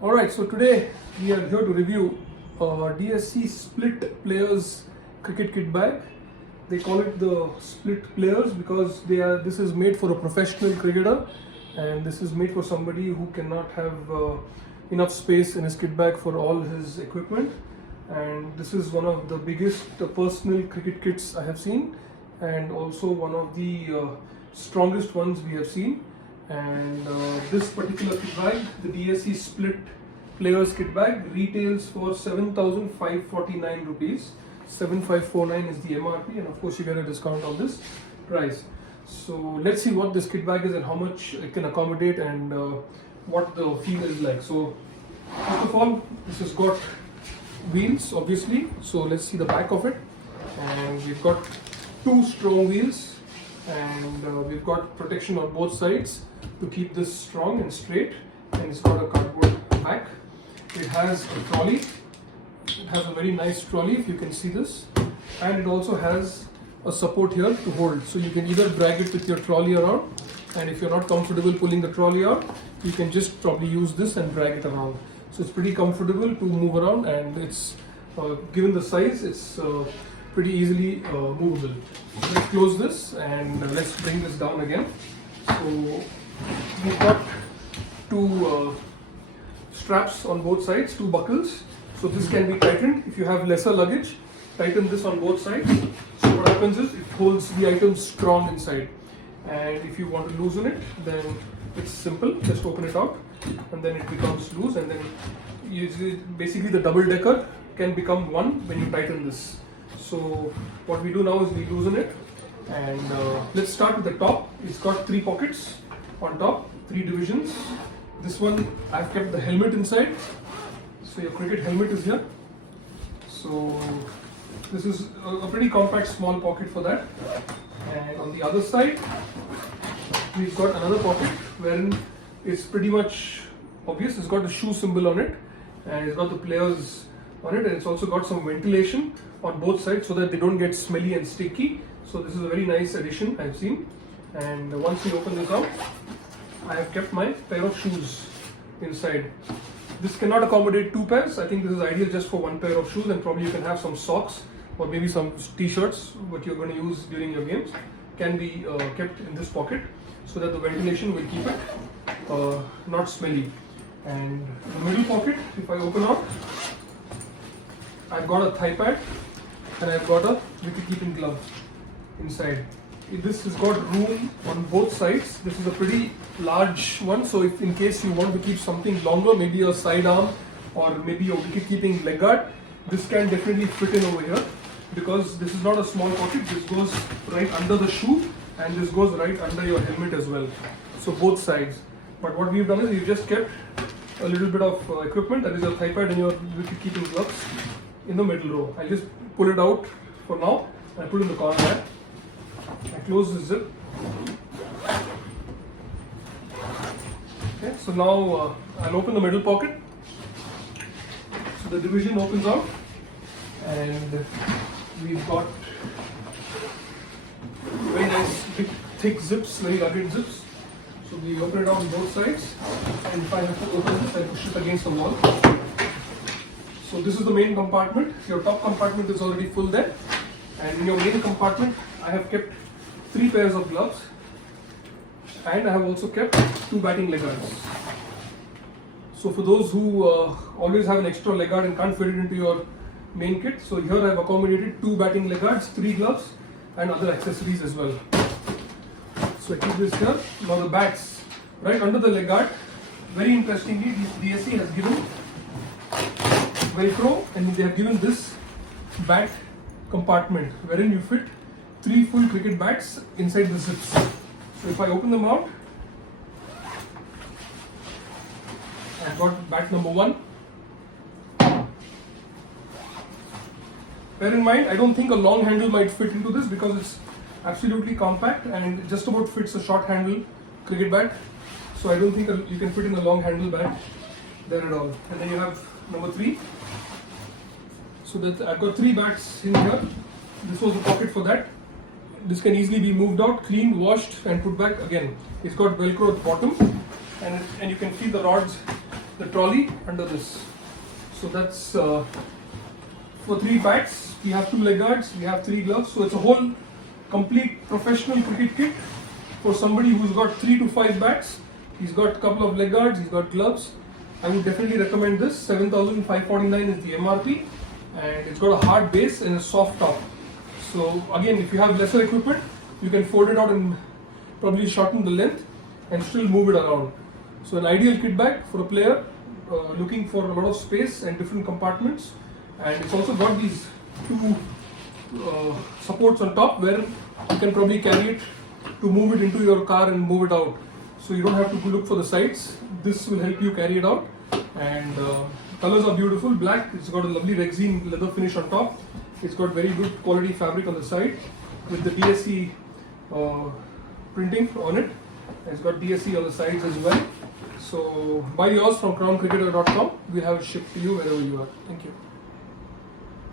Alright, so today we are here to review DSC Split Players Cricket Kit Bag. They call it the Split Players because this is made for a professional cricketer, and this is made for somebody who cannot have enough space in his kit bag for all his equipment. And this is one of the biggest personal cricket kits I have seen, and also one of the strongest ones we have seen. And this particular kit bag, the DSC Split Players Kit Bag, retails for 7,549 rupees. 7,549 is the MRP, and of course you get a discount on this price. So let's see what this kit bag is and how much it can accommodate, and what the feel is like. So first of all, this has got wheels, obviously. So let's see the back of it, and we've got two strong wheels, and we've got protection on both sides to keep this strong and straight. And it's got a cardboard back. It has a trolley. It has a very nice trolley, if you can see this, and it also has a support here to hold, so you can either drag it with your trolley around, and if you're not comfortable pulling the trolley out, you can just probably use this and drag it around. So it's pretty comfortable to move around, and it's given the size, it's pretty easily movable. Let's close this and let's bring this down again. So we've got two straps on both sides, two buckles. So this can be tightened. If you have lesser luggage, tighten this on both sides. So what happens is it holds the items strong inside. And if you want to loosen it, then it's simple. Just open it out, and then it becomes loose. And then basically the double decker can become one when you tighten this. So what we do now is we loosen it, and let's start with the top. It's got three pockets on top, three divisions. This one I've kept the helmet inside. So your cricket helmet is here. So this is a pretty compact small pocket for that. And on the other side, we've got another pocket wherein it's pretty much obvious. It's got the shoe symbol on it, and it's got the players on it, and it's also got some ventilation on both sides so that they don't get smelly and sticky. So this is a very nice addition I've seen. And once we open this out, I have kept my pair of shoes inside. This cannot accommodate two pairs. I think this is ideal just for one pair of shoes, and probably you can have some socks or maybe some t-shirts, what you're going to use during your games, can be kept in this pocket so that the ventilation will keep it not smelly. And the middle pocket, if I open out, I've got a thigh pad and I've got a wicket-keeping glove inside. This has got room on both sides. This is a pretty large one, so if in case you want to keep something longer, maybe a sidearm or maybe a wicket-keeping leg guard, this can definitely fit in over here, because this is not a small pocket. This goes right under the shoe, and this goes right under your helmet as well. So both sides. But what we've done is we've just kept a little bit of equipment, that is your thigh pad and your wicket-keeping gloves, in the middle row. I'll just pull it out for now and put it in the corner there. I close the zip. Okay, so now I'll open the middle pocket. So the division opens out, and we've got very nice big thick zips, very rugged zips. So we open it out on both sides, and if I have to open this, I push it against the wall. So this is the main compartment. Your top compartment is already full there, and in your main compartment I have kept 3 pairs of gloves, and I have also kept 2 batting leg guards. So for those who always have an extra leg guard and can't fit it into your main kit, so here I have accommodated 2 batting leg guards, 3 gloves, and other accessories as well. So I keep this here. Now the bats, right under the leg guard, very interestingly, DSC has given Velcro, and they have given this bat compartment wherein you fit 3 full cricket bats inside the zips. So if I open them out, I've got bat number 1. Bear in mind, I don't think a long handle might fit into this because it's absolutely compact and it just about fits a short handle cricket bat. So I don't think you can fit in a long handle bat there at all. And then you have number 3. So that I've got 3 bats in here. This was the pocket for that. This can easily be moved out, cleaned, washed, and put back again. It's got Velcro at the bottom, and you can feel the rods the trolley under this. So that's for 3 bats. We have 2 leg guards, we have 3 gloves. So it's a whole complete professional cricket kit for somebody who's got 3 to 5 bats. He's got a couple of leg guards, he's got gloves. I would definitely recommend this. 7,549 is the MRP, and it's got a hard base and a soft top. So again, if you have lesser equipment, you can fold it out and probably shorten the length and still move it around. So an ideal kit bag for a player looking for a lot of space and different compartments. And it's also got these 2 supports on top where you can probably carry it to move it into your car and move it out. So you don't have to look for the sides. This will help you carry it out. And colors are beautiful. Black, it's got a lovely Rexine leather finish on top. It's got very good quality fabric on the side with the DSC printing on it. It's got DSC on the sides as well. So buy yours from crowncricketer.com. We have it shipped to you wherever you are. Thank you.